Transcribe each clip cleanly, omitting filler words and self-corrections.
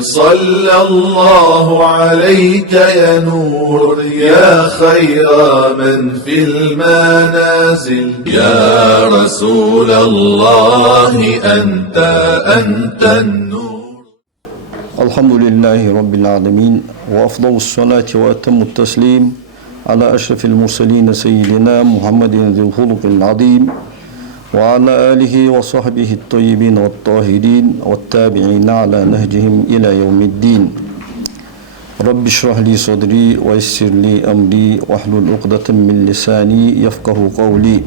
صلى الله عليك يا نور يا خير من في المنازل يا رسول الله أنت النور. الحمد لله رب العالمين، وأفضل الصلاة وأتم التسليم على أشرف المرسلين سيدنا محمد ذي الخلق العظيم وعلى آله وصحبه الطيبين والطاهرين والتابعين على نهجهم إلى يوم الدين. رب اشرح لي صدري ويسر لي أمري واحلل عقدة من لساني يفقه قولي.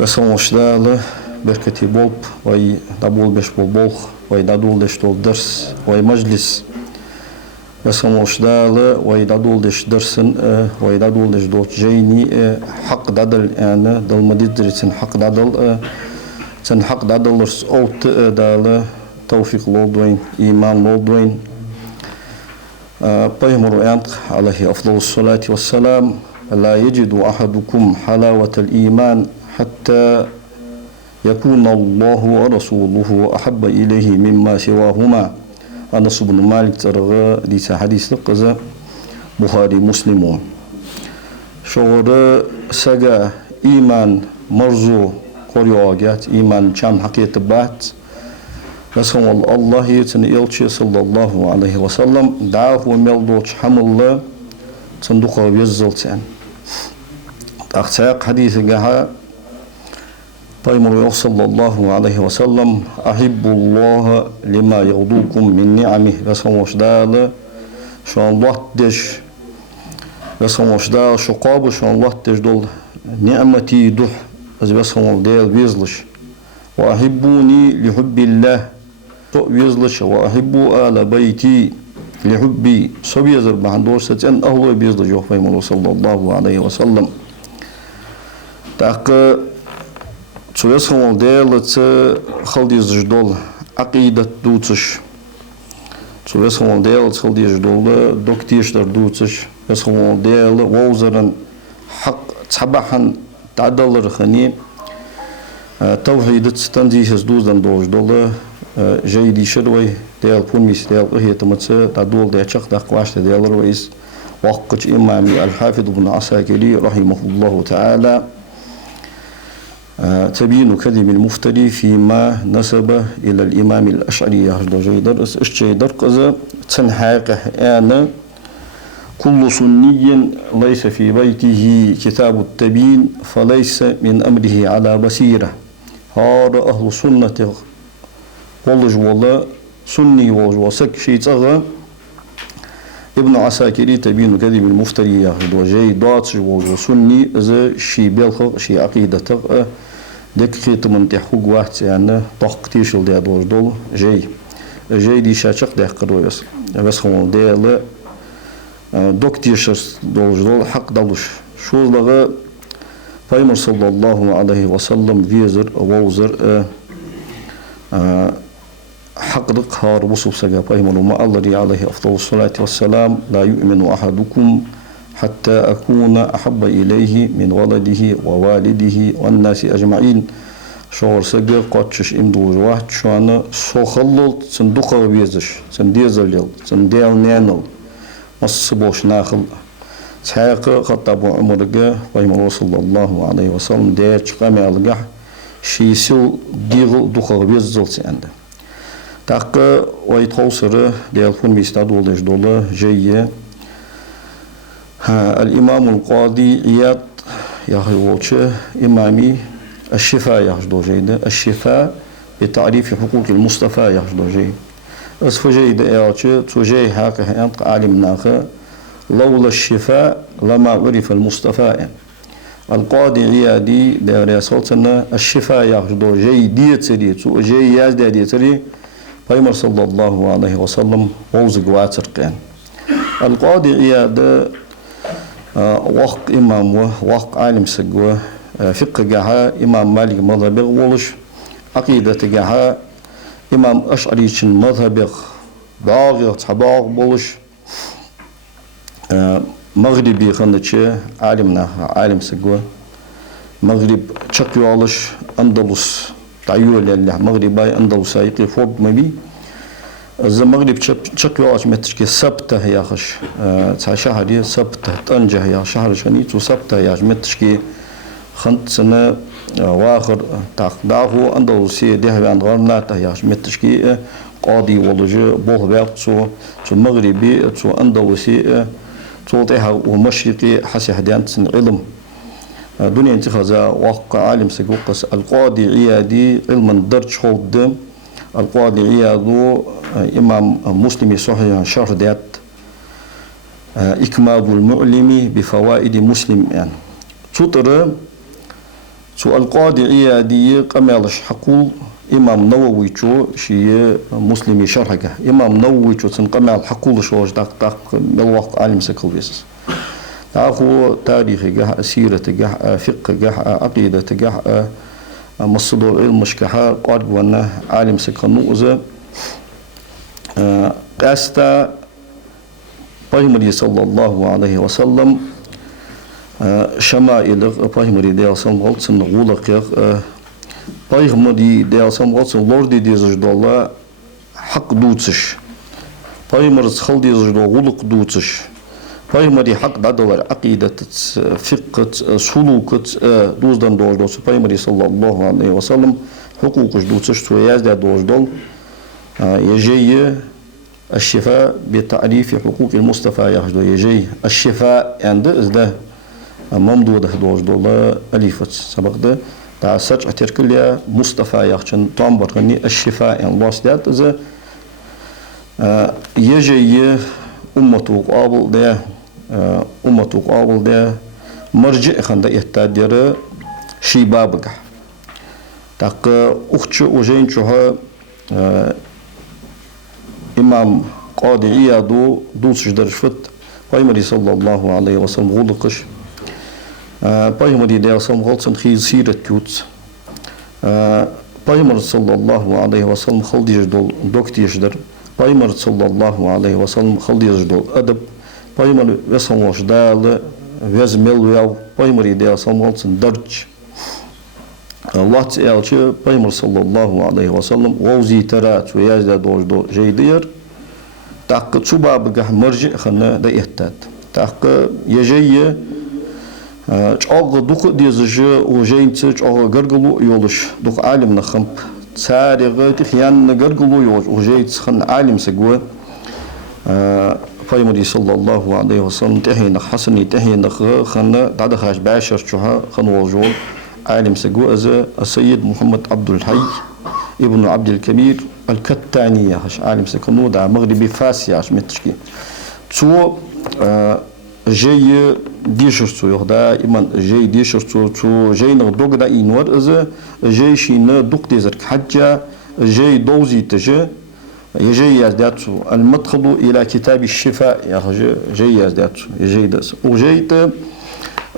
وسنشدال بركتي بولب وي دابول بش بولبول وي دادول دشتول درس وي مجلس وسنشدال وي دادول دش درسن وي دادول دش دوت جيني حق دادل أنا دل مدير سن حق دادل سن حق دادل رس أوت دال توفيق لودوين إيمان لودوين بيمر أنت عليه أفضل الصلاة والسلام. لا يجد أحدكم حلاوة الإيمان حتى يكون الله ورسوله أحب إليه مما سواهما. أنس بن مالك ترغى ديس حديث لقزة بخاري مسلمون. شعور سجى إيمان مرزو قريوات إيمان كان حقيقة بات رسول الله يتن إلشي صلى الله عليه وسلم دعاه وملدوش حمل الله صندوق ويزلتان أختاق حديث جها بيمر صلى الله عليه وسلم أحب الله لما يغضوكم من نعمه رسول الله شان الله دش رسول الله شقاب شان الله دش دول نعمتي دح از رسول الله بيزلش وأحبوني لحب الله بيزلش وأحب آل بيتي لحبي سبيزر بحندور ستن أهل بيزلش بيمر صلى الله عليه وسلم تاق سويسهم ديالت خلديز جدول عقيدة دوتش سويسهم ديالت خلديز جدول دكتيشتر دوتش سويسهم ديال ووزرن حق تحبحن تعدل رخني توحيد تنزيه دوزن دوج دول جيدي شروي ديال بونميس ديال هي تمتس تعدول ديال شق دقواش ديال الرئيس وقت إمامي الحافظ بن عساكري رحمه الله تعالى تبين كذب المفتري فيما نسب إلى الإمام الأشعري هذا جيدر إشتي درقز تنحاقه أنا كل سني ليس في بيته كتاب التبين فليس من أمره على بصيرة. هذا أهل سنة والله والله سني والله سك شيء تغى ابن عساكري تبين كذب المفتري هذا جيدات والله سني إذا شيء بلخ شيء عقيدة تغى ديك خيط من تحقق واحد يعني طاقتيش اللي دور دول جاي دي شاشق ده قرويس بس هو ده دوكتيش دول حق دولش شو لغة فيمر صلى الله عليه وسلم فيزر ووزر حق دقهار وصف سجى فيمر ما الله عليه أفضل الصلاة والسلام لا يؤمن أحدكم حتى أكون أحب إليه من ولده ووالده والناس أجمعين. شعور سجى قاتش إمدوج واحد شوانا سوخلل صندوق بيزش صنديزل صنديل نانل مصبوش ناخل تحقق خطاب عمرك ويمر صلى الله عليه وسلم ديش قام يلقح شيسل ديغل دخل بيزل عنده تحقق ويتخوصر ديال فون ميستاد ولش دولة جيه الإمام القاضي عياض يهوش إمامي الشفاء يحجدو جيدة الشفاء بتعريف حقوق المصطفى يحجدو جيد أسفو جيدة يهوش تجي حقه أنت عالم ناخر لولا الشفاء لما عرف المصطفى. القاضي عيادي دار سلطنة الشفاء يحجدو جيد ديتري تجي يازد ديتري فيمر صلى الله عليه وسلم ووزق واترقين. القاضي عياد وق إمام وق عالم سجوه فقه جها إمام مالك مذهب ولش عقيدة جها إمام أشعري مذهب باغ تباغ ولش مغربي خندش عالمنا عالم سجوه مغرب شقيولش أندلس تعيول اللي مغربي أندلس يقي فوق مبي المغرب تشكل متركي سبتة ياخش شهر سبتة طنجة يا شهر شنيت وسبتة يا متركي خنت سنة واخر تقداه أندلسية ده بين غرناته يا متركي قاضي ولجة بوه بيت تو مغربي تو أندلسي تو تها ومشرقي حسي هديان سن علم دنيا انتخاذا وقع عالم سقوقس القاضي عيادي علما درج خلد القاضي عيادو إمام مسلم صحيح شرح ديات إكمال المعلم بفوائد مسلم يعني تطر سو القاضي عيادي قمالش حقول إمام نووي شو شيء مسلم شرحه إمام نووي شو سنقمال حقول شو دق بالوقت عالم سكول بيس أخو تاريخ جه سيرة جه فقه جه عقيدة جه مصدر علم مشكحة قارب وانا عالم سكنوزة قاستا بيمري صلى الله عليه وسلم شمائل بيمري ديال سنغول سنغولق بيمري ديال سنغول سنغوردي ديزج دولا حق دوتش بيمري سخل ديزج دولا غولق دوتش بيمري حق دادور عقيدة فقه سلوك دوزدان دوش دوش بيمري صلى الله عليه وسلم حقوق دوتش توياز دا دوش دول يجي الشفاء بتعريف حقوق المصطفى يخدو يجي الشفاء عند إذا ممدودة دوش دول أليفت سبق ده تاع سج أتركليا مصطفى يخشن تنبر غني الشفاء يعني الله سدات إذا يجي أمته قابل ده أمته قابل ده مرجع خندا يهتدر شي بابك تاك أختش وجين شوها إمام قاضي عيادو دوسش درشفت بيمري صلى الله عليه وسلم غلقش بيمري ده صلى غلطن خيز سيرة كوت بيمري صلى الله عليه وسلم خلديش دول دوكتيش در بيمري صلى الله عليه وسلم خلديش دول أدب بيمري وسموش دال وزمل وياو بيمري ده صلى غلطن درج الله تعالى بيمري صلى الله عليه وسلم ووزي ترات ويازدا دوش دو جيدير تاق تشوباب مرجع خنا دا يهتاد تاق يجي چاغ دوق ديزج وجين چاغ غرغلو يولش دوق عالم نخم تاريغ تخيان غرغلو يولش وجيت خن عالم سغو بيمري صلى الله عليه وسلم تهين حسني تهين خنا داد خاش باشر شوها خن وجول عالم سجوا السيد محمد عبد الحي ابن عبد الكبير الكتاني هش عالم سكنو دا مغربي فاسي هش متشكي تو جاي ديشرتو يخدا إيمان جاي ديشرتو تو جاي نغدوغ دا إنور إذا جاي شين دوق ديزرك حجة جاي دوزي تجي يجي يزداتو المدخل إلى كتاب الشفاء يا جاي يزداتو يجي دس وجاي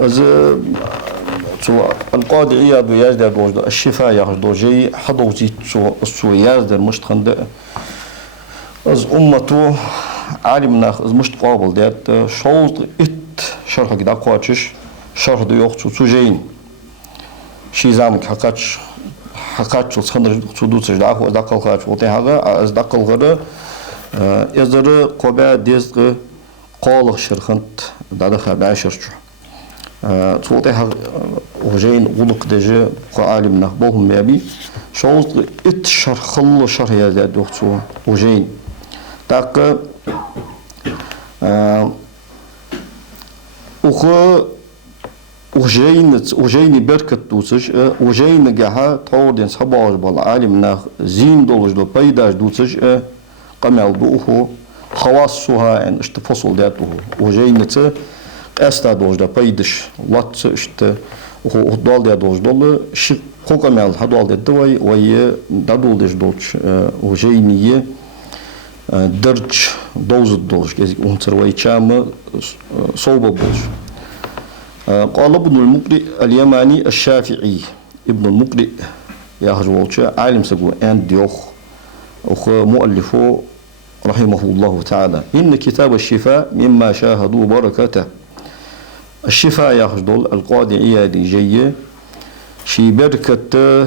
إذا القاضي عياد يزداد وجد الشفاء يخدو جاي حضوزي تو يزداد مشت خند از أمته عالمنا از مشت قابل ديت شوط شرح كده قاتش شرح دو يوخ تو جاين شي زامك حقاتش خندر تو دوتش داخو از دقل خاتش وتي هذا از دقل غره ازر قبا ديزق قالق شرخنت دادخ بعشرش توتي ها وجين غلق دجا قعالم نخبوهم مابي شوط اتشر خلو شر يا زاد وقتو وجين تاق وخو وجين بركة دوتش وجين جها تودين صباح بالعالم نخ زين دولج دو بيداش دوتش قمل دوه خواصها ان اشتفصل داته وجين أستا دوش دا بيدش لات اشت وخدال دا دوش دول شق قوكمال هدول دا دوي وي دادول دش دوش وجينية درج دوز دوش كذي ونتر وي شام صوب بوش قال ابن المقرئ اليماني الشافعي ابن المقرئ يا هجوالش عالم سقو ان ديوخ وخ مؤلفه رحمه الله تعالى إن كتاب الشفاء مما شاهدوا بركته الشفاء يخدل القاضي عيادي جي شي بركة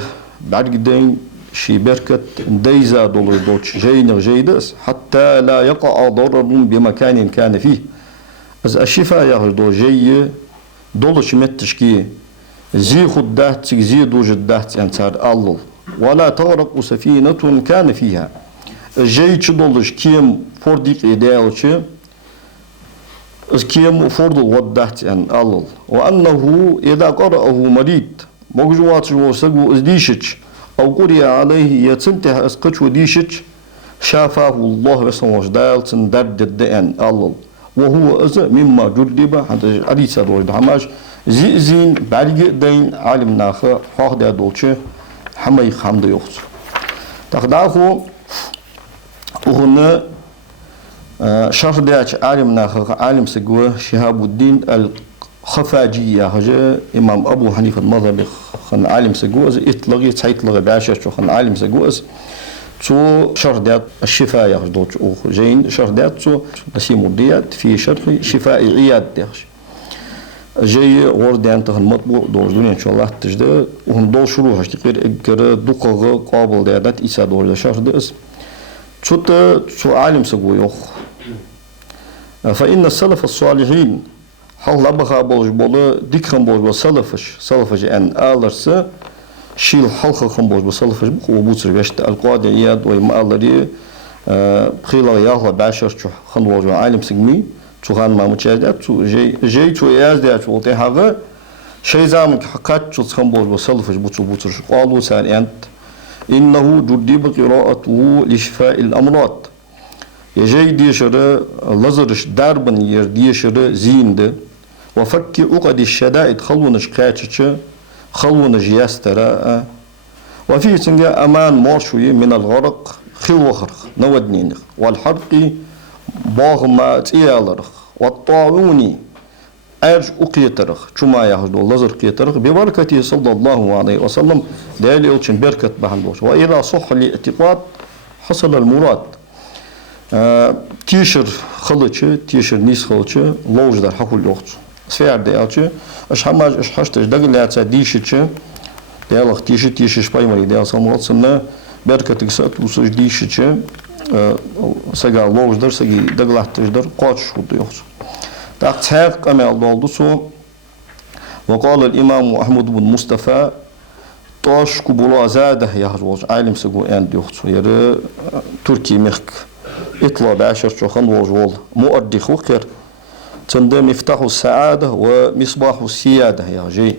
بعد قدين شي بركة ديزا دولو دوتش جين جيدس حتى لا يقع ضرر بمكان كان فيه از الشفاء يهدو جي دولش متشكي زي خدات زي دوج الدات انتار الله ولا تغرق سفينة كان فيها جي تشدولش كيم فورديك إيديالش كيم فورد ودات ان الله وأنه إذا قرأه مريض مجوات وسجو ازديشش أو قرئ عليه يتنته اسقش وديشش شافاه الله وسموش دالتن درد الدين الله وهو أز مما جرب حتى أريد روج دعماش زين برج دين عالم ناخه حق ده دولشه حمي خمد يخص تقداخو وهنا شرح ده عالم ناخه عالم سجوا شهاب الدين الخفاجية هجا إمام أبو حنيفة المذهبي خن عالم سجوا إطلقي تحيطلق بعشر شو خن عالم سجوا تو شرح ده الشفاء يخدوش جين شرح ده تو نسيم الديات في شرح شفاء عياد ده جاي ورد أنت المطبوع دور دنيا إن شاء الله تجد وهم دور شروح اشتقير إجرا دقة قابل ديادات إسا دور ده شرح ده اسم تو عالم سجوا يخ فإن السلف الصالحين حال لبخا بولج بولا ديكهم بولج سلفش أن آلرسه شيل حلقة خمبوش بسلفش بخو بوتر بيشت القاعدة ياد ويما ألري بخيلا ياهلا بعشر شو خنواج عالم سجمي تو خان ما متشاهدات تو جي تو يازدات وقتها هذا شيء زامك حقات تو خمبوش بسلفش بوتر قالوا سان أنت إنه جدب قراءته لشفاء الأمراض يجي ديشر لزرش دربن ير ديشر زيند وفك عقد الشدائد خلونش قاتش خلون جياسترا وفي سنجا أمان مورشوي من الغرق خلوخرخ نودنينخ والحرق باغ ما تيالرخ والطاعوني أرج أقيترخ شما يهدو لزر قيترخ ببركته صلى الله عليه وسلم دالي أوتشن بركة بحلوش وإذا صح الاعتقاد حصل المراد تيشر خلتش تيشر نيس خلتش لوج در حقول يوختش سفير ديالش اش حماج اش حشتش دقل ياتا ديشتش ديالخ تيش شبايمري ديال صمغات سنة بركة تكسات وسج ديشتش سجا لوج در سجي دقلاتش در قاتش خود يوختش تحقق أمال دولدسو وقال الإمام أحمد بن مصطفى طاش كبولا زاده يهجوج عالم سجو أند يوختش يرى تركي مخك اطلع بعشر شخن وجول مؤرخ وخير تند مفتاح السعادة ومصباح السيادة يا جي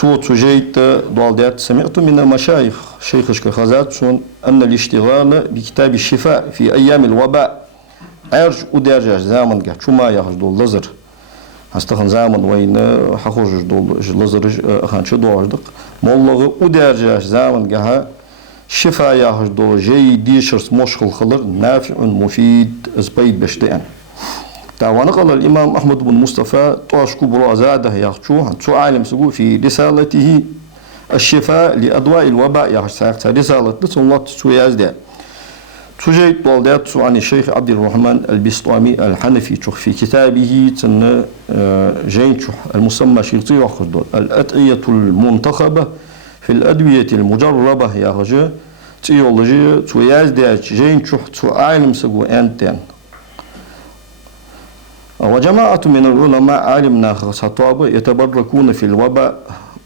تو جيت دولدات سمعت من المشايخ شيخ خزات أن الاشتغال بكتاب الشفاء في أيام الوباء أرج ودرجة زمن جه شو ما يخرج دول لزر هستخن زمن وين حخرج دول لزر خان شو دول دق مولغ ودرجة زمن جه شفاء يخرج دول جي ديشرس مشخل خلر نافع مفيد زبيد بشتئن ونقل الإمام أحمد بن مصطفى طاشكو برازاده يخشوه شو عالم سقو في رسالته الشفاء لأدواء الوباء يخشى رسالة الله تسويازده تجيت طالدات عن الشيخ عبد الرحمن البسطامي الحنفي في كتابه تن جين المسمى شرطي وخدول الأدعية المنتخبة في الأدوية المجربة يا رجاء تيولوجي تسويازده جين شو عالم سقو أنتن وجماعة من العلماء عالمنا خطابة يتبركون في الوباء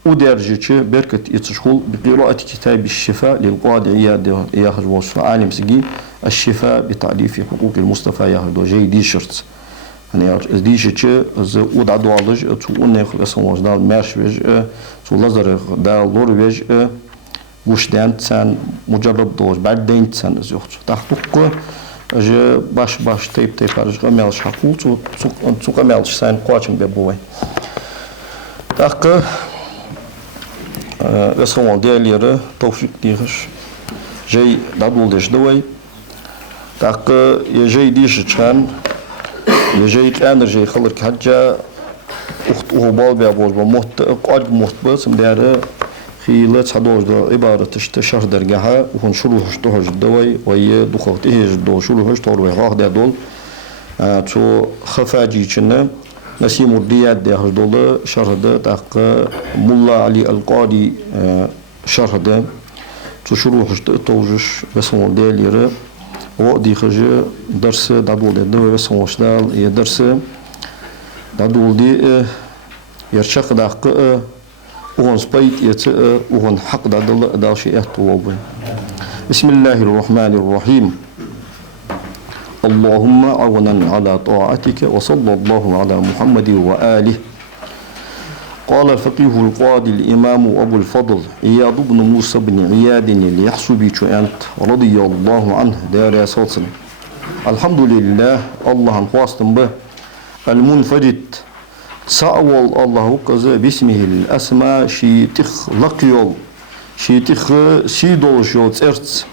ودرجة بركة يتشغل بقراءة كتاب الشفاء للقاضي عياد ياخذ وصف عالم سجي الشفاء بتعريف حقوق المصطفى ياخذ جاي دي شرط يعني دي شيء ود عدوالج تقول خلاص وجدال ماش ويج لازر دال لور ويج وش دانت سان مجرب دوج بعد دانت سان زوجت تحقق že baš te pareš gamels hakultu tu gamels zijn kwaadjem bij boy. Tak we zijn al deel leren tofik diges. Jij dat wil dus doen. Tak je jij dies chan je jij energie gelukkig had je ocht ogbal bij boos maar mocht kwaad mocht bus om daar خيلة حدوش دو عبارة تشتشر درجها وهن شروح شتوهش دوي وهي دخوته دو شروحش طور ويراح ده دول تو خفاجي كنا نسيم الديات ده دول شرح ده تاق ملا علي القاضي شرح ده تشروحش توجش بس هو ديالي وقدي خجي درس دادول دي بس هو شدال درس دادول دي يرشق داق وهن سبيت يتأ وهن حق دادل داشي احتوابي. بسم الله الرحمن الرحيم. اللهم عونا على طاعتك وصلى الله على محمد وآله. قال الفقيه القاضي الإمام أبو الفضل عياض بن موسى بن عياد اليحسبي أنت رضي الله عنه دار صوتنا. الحمد لله الله انخواستم به المنفرد سأول الله كذا باسمه الأسماء شي تخ لقيول شي تخ سيدول شوت إرتس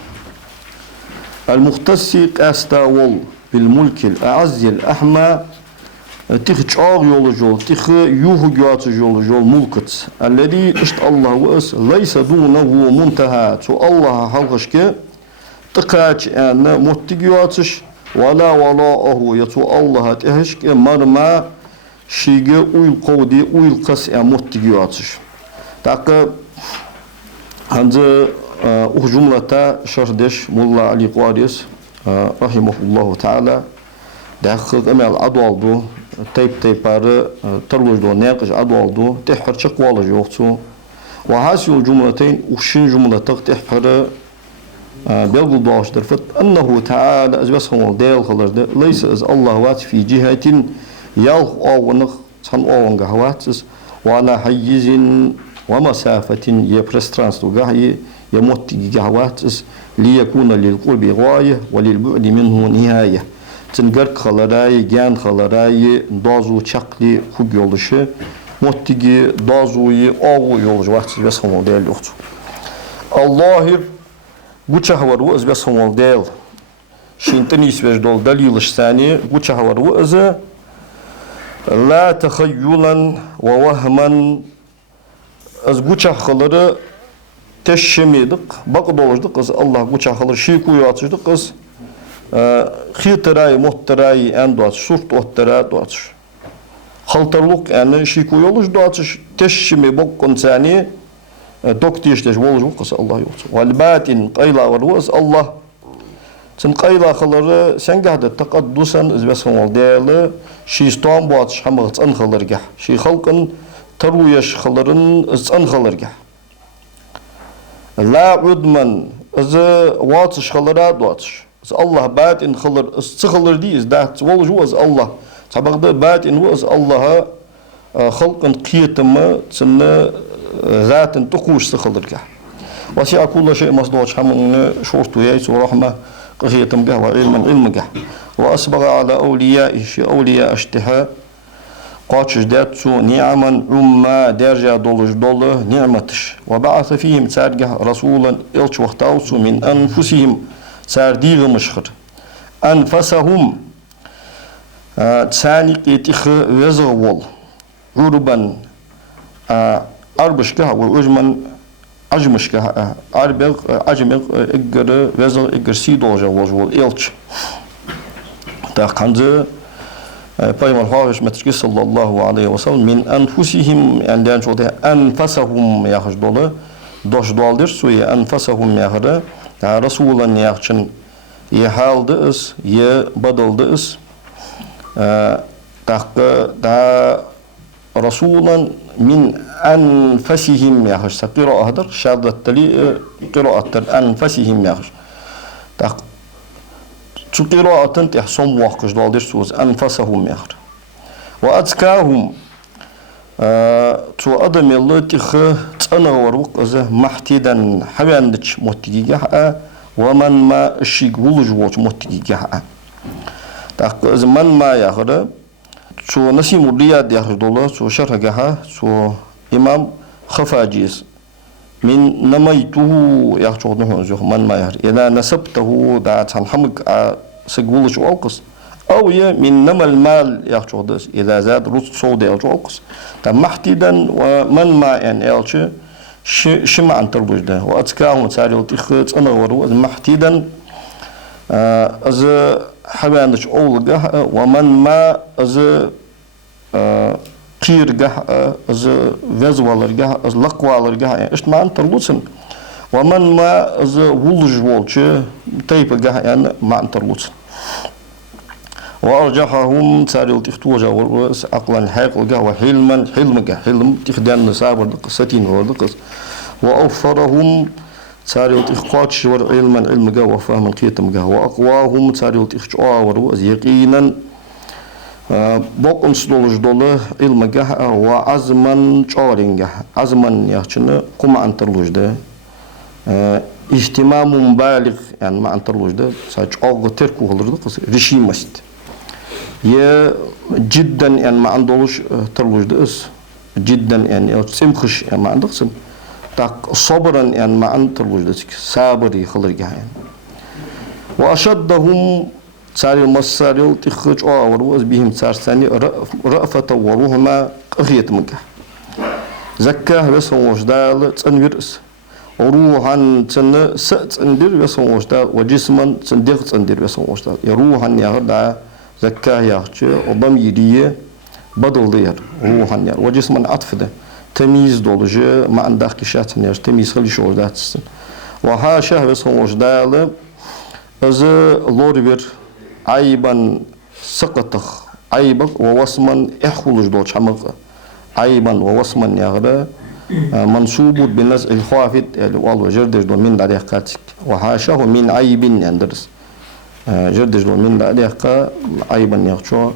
المختص أستاول بالملك الأعز الأحمى تخ شاغ يول جول تخ يوه جوات جول ملكت الذي اشت الله وأس ليس دونه منتهى تو الله حلقشك تقاش أن متجواتش ولا وراءه يتو الله تهشك مرمى شيء ويل قودي ويل قس متجواتش تاك هنز جملة شردش ملا علي قاريس رحمه الله تعالى دقق أمل أدوالدو تيبار تروج دو ناقش أدوالدو تحر شقوال جوختو وهذه الجملتين وشين جملة تحر بيقول دواش درفت أنه تعالى أزبسهم ديل خلر ليس أز الله وات في جهة يالخ أونخ صن أونغ هواتس وعلى حيز ومسافة يبرسترانس وقاهي يموت جهواتس ليكون للقرب غاية وللبعد منه نهاية تنقرق خلراي جان خلراي دازو شقلي خوب يولشي موتيجي دازوي أو يولش واتس بسهم ديل يوختو الله قوشهور وأز بسهم ديل شينتني سبج دول دليلش ثاني قوشهور وأز لا تخيلا ووهما از قوشة خلر تشميدق بقدولجدق از الله قوشة خلر شيكو ياتشدق از خيتراي محتراي ان دواتش سورت اوترا دواتش خلطرلوك ان شيكو يولج دواتش تشمي بقن ثاني دوكتيشتش ولج وقص الله يوتش والباتن قيلا ورواز الله سن قيلا خلر سنجهد تقدسا از بسهم ديال شيستان بواتش حمغت ان خلرجح شي خلقن ترويش خلرن از ان خلرجح لا عدمن از واتش خلرات واتش از الله بات ان خلر از خلر دي از دات ولجو از الله سبقد بات ان واز الله خلقن قيتم سن ذات تقوش خلرجح وسع كل شيء مصدوش حمن شورتو يايس ورحمه قهيتم جه وعلم جه وأسبغ على أوليائه أولياء اشتهاء قاتش داتسو نعما عما درجة دولج دول نعمتش وبعث فيهم تارجه رسولا إلش وقتاوسو من أنفسهم سارديغ مشخر أنفسهم تساني قيتخ وزغول عربا أربشكه وعجما أجمشكه أربغ أجمغ إجر وزغ إجر سيدوجا وجول إلش تاقنز بايم الحارش متشكي صلى الله عليه وسلم من أنفسهم عندنا شوده أنفسهم يخش دولة دوش دولدر سوي أنفسهم يخره رسولا يخشن يحال دئس يبدل دئس تاق دا رسولا من أنفسهم يخش قراءة هدر شادة تلي قراءة أنفسهم يخش تاق شو قراءة تحصم واقش دالدر سوز أنفسهم يخر وأتكاهم شو أدم الله تخ تنور وقزه محتدا حباندش متجيجها ومن ما الشيء ولج وش متجيجها تاق من ما يخر شو نسيم الرياض يخر دوله شو شرحها شو إمام خفاجيز من نميته يخشونه زوج من ما يهر إذا نسبته دعت عن حمق سجولش أوقس أو من نما المال يخشونه إذا زاد رص صود يخشونه تم محتدا ومن ما يعني إلش شمع عن تربج ده وأتكاهم تساري تخت أنا وروز محتدا از حباندش أولجه ومن ما از قير جه از وزوالر جه از لقوالر جه إيش معنى ترلوسن ومن ما از ولج ولش تيب جه يعني ما انترلوت وأرجحهم ساريل تختوجا والرأس عقلا حيق جه وحلما حلم جه حلم تخدان نسابر دقستين ودقس وأوفرهم ساريل تخقاتش والعلما علم جه وفهم قيتم جه وأقواهم ساريل تخشوا والرأس يقينا بقون سدولج دولة علم جه وعزما شارين جه عزما يحشنا قم انترلوج ده اهتمام بالغ يعني ما انترلوج ده ساج أغ تركو هالرقص رشيمست يا جدا يعني ما عندوش ترلوج ده جدا يعني سمخش يعني ما عندك سم تاك صبرا يعني ما عند ترلوج ده صابر يخلق يعني وأشدهم ساري المساري تخرج وروز بهم سار ثاني رأفة وروهما قهيت مجه زكاه بس وجدال تنورس وروحا تن سندير بس وجدال وجسما تندير تندير بس وجدال يروحا يهدا زكاه يحكي وضميرية بدل دير روحا ير وجسما عطف ده تمييز دولجة ما عندك كشات نير تمييز خلي شو ذات وحاشا بس وجدال از لوربر عيبا سقطخ عيبا ووصما احولج دوش حمق عيبا ووصما يغرى منصوب بالنزع الخافت والله جردج دو من عليه قاتك وحاشاه من عيب يندرس جردج دو من عليه عيبا يغشو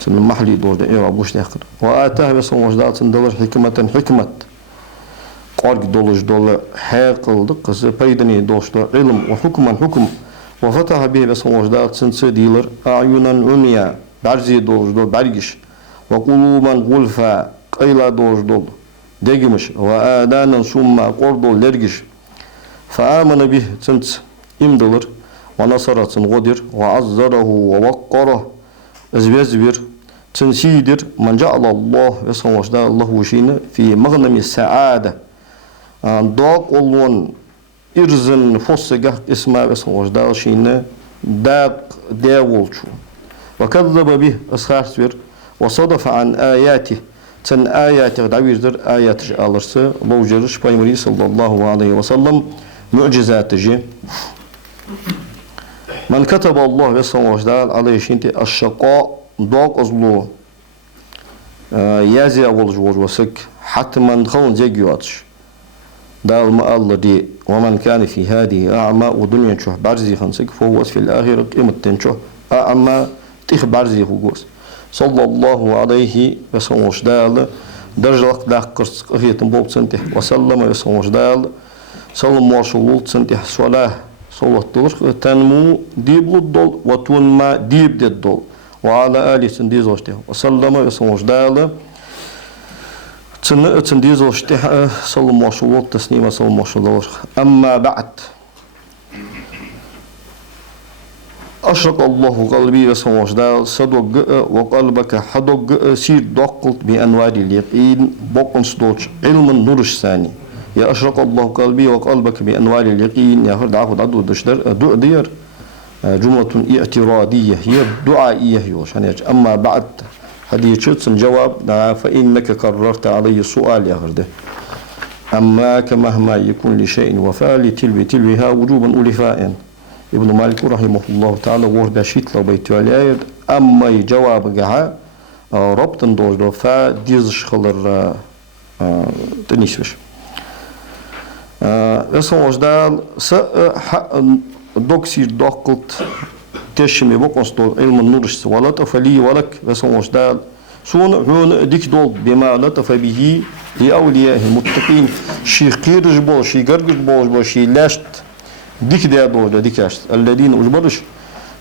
سن محلي دور ده ايوا بوش داخل واتاه بس وجدات دولر حكمة حكمة قارق دولج دول حاقل دقس بيدني دوش دو علم وحكما حكم وفتح به بس وجدات سنس ديلر أعينا عميا برزي دولج دول برجش وقلوبا غلفا قيلا دولج دول دجمش وآدانا ثم قردول لرجش فآمن به سنس إمدلر ونصر غدر وعزره ووقره أزبير تنسيدر من جعل الله بس وجدات الله وشينا في مغنم السعادة ضاق والون إرزن فصجة اسمه بس وجدال شينا داق داولشو وكذب به أسخارسبر وصدف عن آياته تن آيات دعوير آيات جالرس لوجرش بايمري صلى الله عليه وسلم معجزات جي من كتب الله بس وجدال عليه شينتي الشقاء ضاق أزلو يازي أول جوج وسك حتما خون زيجيواتش دال ما الله دي ومن كان في هذه أعمى ودنيا شو برزي خنسك فهو في الآخرة قيمة تنشو أعمى تخ برزي فوقوس صلى الله عليه وسلم دال درجة داقرس قهية تنبوب سنتح وسلم وسلم دال سلم وشلول سنتح صلاة صلاة دلش تنمو ديب الدول وتنما ديب الدول وعلى آله سنديزوشته وسلم وسلم دال تنديزو اشتحاء صلى الله عليه وسلم تسنيمة صلى الله عليه وسلم أما بعد أشرق الله قلبي وسلم وجدال صدق وقلبك حدق سير دقلت بأنوار اليقين بقن صدوش علم نورش ثاني يا أشرق الله قلبي وقلبك بأنوار اليقين يا هرد عقد عدو دشدر دير جملة اعتراضية هي دعائية يوش أما بعد هذه شتسن جواب فإنك كررت علي السؤال يا غرده أما كمهما يكون لشيء وفاء لتلوها وجوبا أولفاء ابن مالك رحمه الله تعالى وهو شيت لو بيت عليه أما جواب جها ربط دوش دو فا ديزش خلر تنيسوش اسمه وجدال دوكسي دوكلت تشمي بقص دول علم النورش ولا تفلي ولك اسمه وجدال سون هون ديك دول بما لطف به لأولياء المتقين شي قيرج بول شي قرقج بول شي لاشت ديك دا دول ديك اشت الذين اجبرش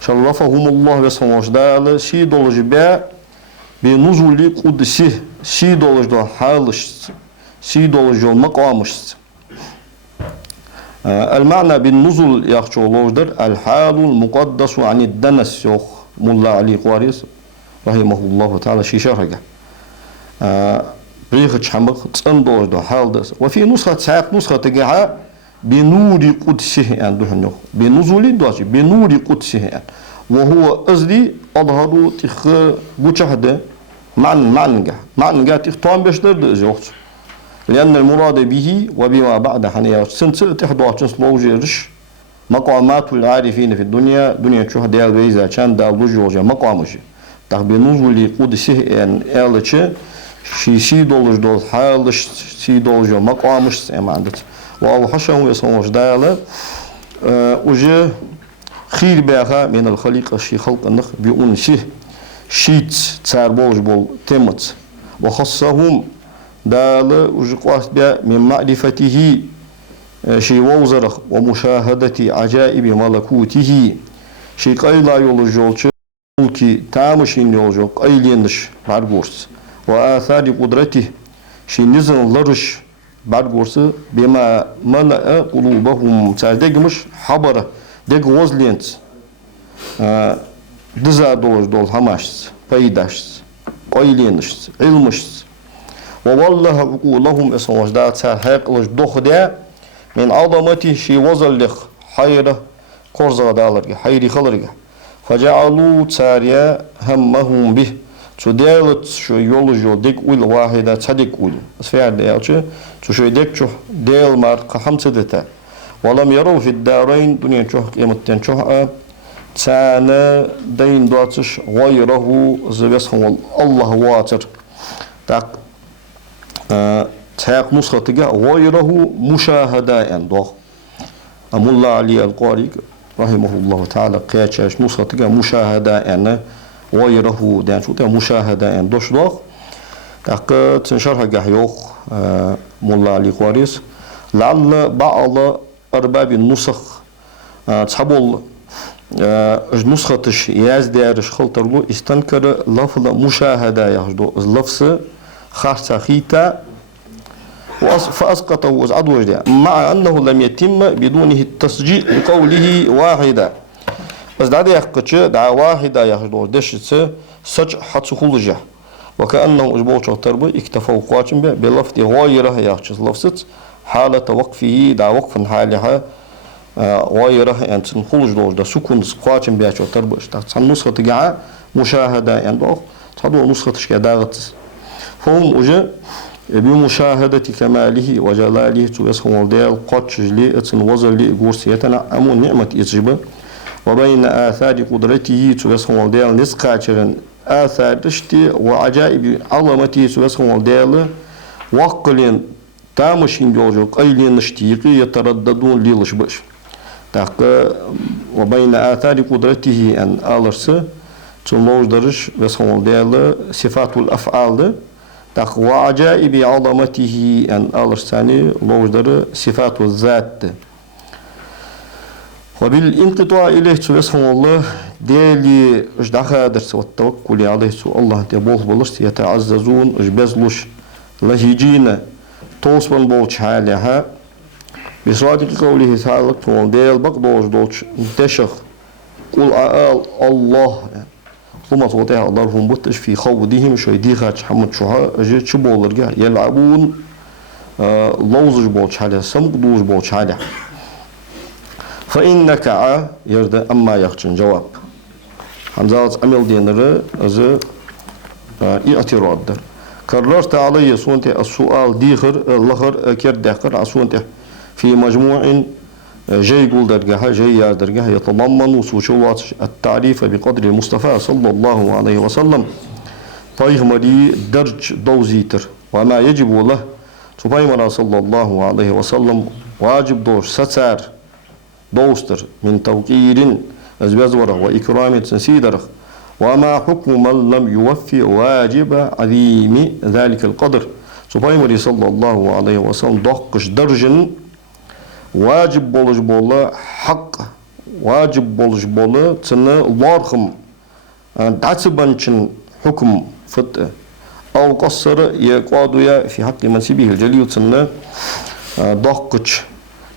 شرفهم الله بسم وجدال شي دول جبا بنزول قدسه شي دول جو حالش شي دول جو مقامش المعنى بالنزول يخشو لوجدر الحال المقدس عن الدنس يخ ملا علي قواريس رحمه الله تعالى شي شرقه ريخ حمق تصندور دو حال دس وفي نسخة ساق نسخة تجعها بنور قدسه عنده بنزول دوش بنور قدسه وهو أزلي أظهر تخ وجهده معنى تخ طعم بشدر دزوخ لأن المراد به وبما بعد حنيا سنت تحضر جنس لوجيرش مقامات العارفين في الدنيا دنيا شو هديال بيزا كان دا لوجوجا مقامش تخبنوز قدسه أن ألتش شي دولج دول حالش شي دولج مقامش أمانت وأوحشهم يسموش داله وجه خير بها من الخليقة شي خلق النخ بأنشه شيت تسار بولج بول تمت وخصهم دال وجه قاس من معرفته شي ووزرخ ومشاهدة عجائب ملكوته شي قيلا يولجولش ملكي تامشين يولجول قيلينش بعربورس وآثار قدرته شي نزن لرش بعربورس بما ملأ قلوبهم تعدقمش حبره دق وزلينت دزا دولج دول هماشت فايداشت قيلينش علمش ووالله عقولهم اسمه وجدات سار هيقلش دخدا من عظمته شي وزلخ حيره قرزة دالرغ حيري خلرغ فجعلوا تاريا همهم به تدالت شو يولجو ديك ويل واحدة تديك ويل اسفيع ديالش شو ديك شو ديال مار قحمتدتا ولم يروا في الدارين دنيا شو قيمتين شو تانا دين دواتش غيره زبسهم الله واتر تاق تاق نسختها غيره مشاهدة عندو أمولا علي القاري رحمه الله تعالى قياتش نسختها مشاهدة عن غيره دان شو مشاهدة عندو شدوخ تاق تنشرها قحيوخ مولا علي قاريس لعل بعض أرباب النسخ تحبول نسختش يازدارش خلطرلو استنكر لفظ مشاهدة يحدو لفظ خاصة خيتا فأسقطه وأزعد وجده مع أنه لم يتم بدونه التسجيل بقوله واحدة بس دعا يحقش دعا واحدة يحدو دشت سج حتى خلجه وكأنه أجبوش التربة اكتفوا قواتم بلفظ غيره يحدث لفظت حالة وقفه دعا وقفا حالها غيره أن تنخلج دوج دا سكون قواتم بياتشو التربة تحصل نسخة تقع مشاهدة عندو تحضو نسخة تشكادات هم أجا بمشاهدة كماله وجلاله تيسهم الديال قاتش لي اتن وزر لي قرسيتنا أمو نعمة إتجبة وبين آثار قدرته تيسهم الديال نسقاتشرن آثار تشتي وعجائب عظمته تيسهم الديال وقلين تامشين جوجو قيلين نشتيقي يترددون للشبش تاق وبين آثار قدرته أن آلرس تلوج درش يسهم الديال صفات الأفعال تاق وعجائب عظمته أن ألرساني لوجدر صفات الذات وبالانقطاع إليه تسمى الله ديالي اجدعها درس والتوكل عليه الله تبوه بلش يتعززون اجبزلش لهجين توصبن بولش حالها بصادق قوله تعالى تقول ديال بقدوش دوش انتشخ قل أعال الله ثم توضيح الله بطش في خوضهم شويديخات حمد شوها أجي شبولرجع يلعبون لوزج بولش حالها سمقدوش بولش حالها فإنك يرد أما يخشن جواب حمزات عمل دينر أز اعتراض كررت علي سونتي السؤال ديخر لخر كير داخر عسونتي في مجموع جاي يقول درجها جاي يا درجها يتضمن وصولات التعريف بقدر المصطفى صلى الله عليه وسلم فيغمري درج دوزيتر وما يجب له تبايمنا صلى الله عليه وسلم واجب دوش ستار دوستر من توقير أزبزوره وإكرام تنسيدره وما حكم من لم يوفي واجب عظيم ذلك القدر تبايمنا صلى الله عليه وسلم دقش درجن واجب بولج بولا حق واجب بولج بولا تنا وارخم دعتبنشن حكم فت أو قصر يقادويا في حق منسبه الجليل تنا دقش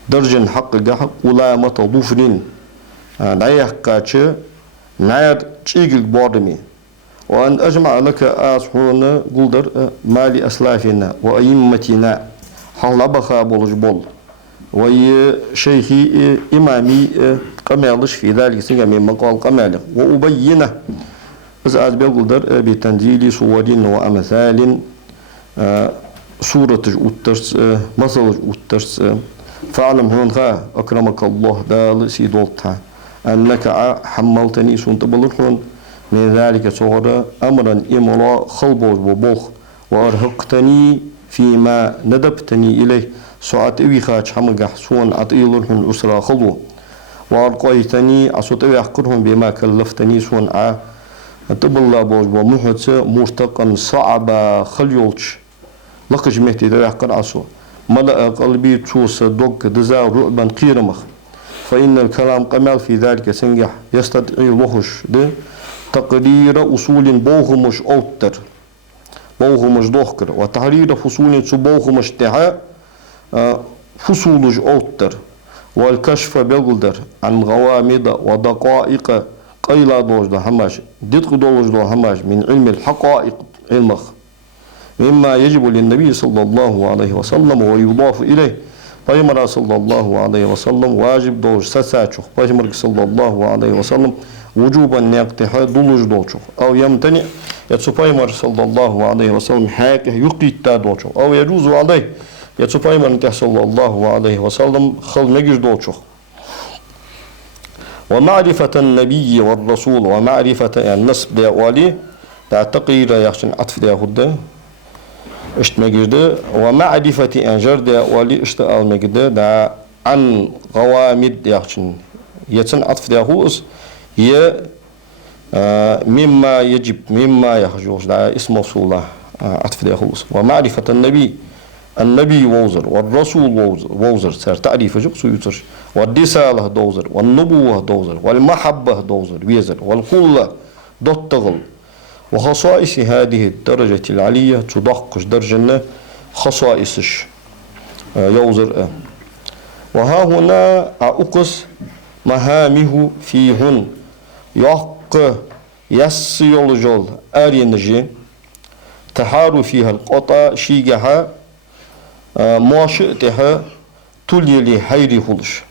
درجن حق جح ولامة ضفرين نايح كاتش ناير تيجي بوردمي وأن أجمع لك أصحونا قلدر مال أسلافنا وأئمتنا حلبخا بولج بول وي شيخي إمامي قمالش في ذلك سنة من مقال قماله وأبينه إذا أتبع قدر بتنزيل صور وأمثال سورة الأترس مثل الأترس فاعلم هون أكرمك الله دال سيدولتها أنك حملتني سنت بلرحون من ذلك صورة أمرا إمرا خلبوز وبوخ وأرهقتني فيما ندبتني إليه سعات إبي خاج حمقح سون عطيلرحون أسرى خلو وأرقيتني عصوت إبي أحقرهم بما كلفتني سون تبلا بوز ومحت مرتقا صعبا خليولش لقج مهتي دو يحقر عصو ملأ قلبي توس دوك دزا رعبا قيرمخ فإن الكلام قمال في ذلك سنجح يستدعي لهش ده تقرير أصول بوغمش أوتر بوغمش دوخكر وتحرير فصول بوغمش تها فصولج أوتر والكشف بلدر عن غوامض ودقائق قيلا دوج ده هماش دتق دوج ده هماش من علم الحقائق علمخ مما يجب للنبي صلى الله عليه وسلم ويضاف إليه Paygamberi sallallahu aleyhi ve sellem vacib doğuş sasaçuk. Paygamberi sallallahu aleyhi ve sellem vucuban naqtiha duluj doğuçuk. Av yamtani yatsu Paygamberi sallallahu aleyhi ve sellem haqih yuqitta doğuçuk. Av yajuzu aleyh yatsu Paygamberi sallallahu aleyhi ve sellem khal negiz doğuçuk. Ve ma'rifeten nebiyyi ve rasul ve ma'rifeten yani nasb de wali da taqira yaxşin atf de hudda اشتمجد ومعرفة أنجرد ولي اشتغل مجد دا عن غوامد يخشن يتن عطف ده هوس هي مما يجب مما يخجوش دا اسم موصولة عطف ده هوس ومعرفة النبي ووزر والرسول ووزر صار تعريف جو سيوتر والرسالة دوزر والنبوة دوزر والمحبة دوزر ويزر والقلة دوتغل وخصائص هذه الدرجة العالية تدقش درجة خصائصش يوزر وها هنا أقص مهامه فيهن يق يسيول جول أرينجي تحار فيها القطع شيجها ماشئتها تلي لحيري خلش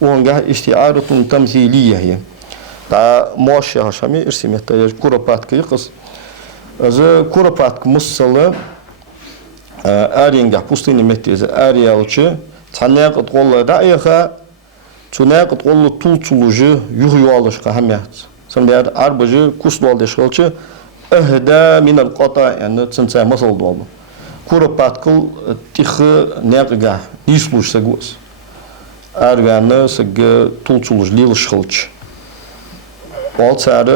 وهنجها استعارة تمثيلية هي دا موش هاشمي ارسمت كورباتك يقص از كورباتك مصلة ارينجا بوستيني متيز اريالچı تناق تقول رايخا تناق تقول تولچuluju yuhyualışka hamyat سمدار اربجı كوسدوالدشغلچı اهدا من القطع يعني تنسى مصل دول كورباتك تخ ناقغا نيسلوش سغوس ارغانı سغ تولچuluj lilışgılç والسعر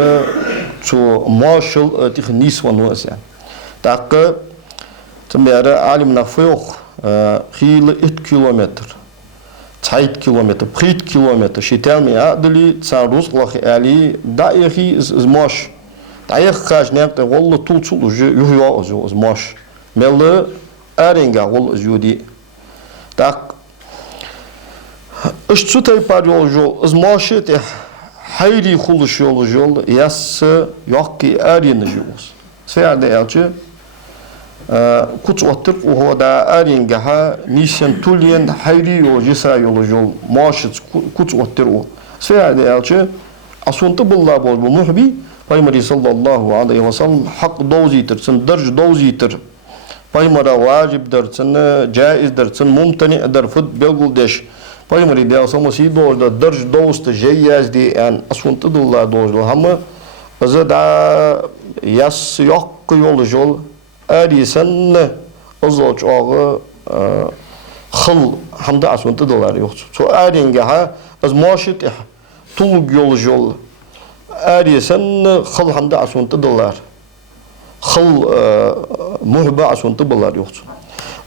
تو مارشل تخنيس ونوسيا دقة تمبارا عالم نفوق خيل 8 كيلومتر 2 كيلومتر 3 كيلومتر شتال مي عدلي تساروس لخ علي دايخي از ماش دايخ خاج نقط والله طول يهيا از ماش مل ارينغا والله جودي دق اشتوتاي باريو از ماش hayri huluş yol yası yok ki arın juz. Seyade elçi kuts otur o da arın gaha nişan tulyen hayri yol cisa yol maaşıt kuts otur o. Seyade elçi asunta billah bol bu muhbi Paygamberi sallallahu aleyhi ve sellem hak dozitir sen derc dozitir. Paygamberi vacib dersin caiz dersin mumtani der fut belgul deş. Paygamberi de somasi dozda derj dost jeyaz di en asuntudullah dozda hamı azada yas yok yol jol arisan azoç ağı xil hamda asuntudullah yok. So aringa ha az maşit tulug yol arisan xil hamda asuntudullah xil muhba asuntudullah yok.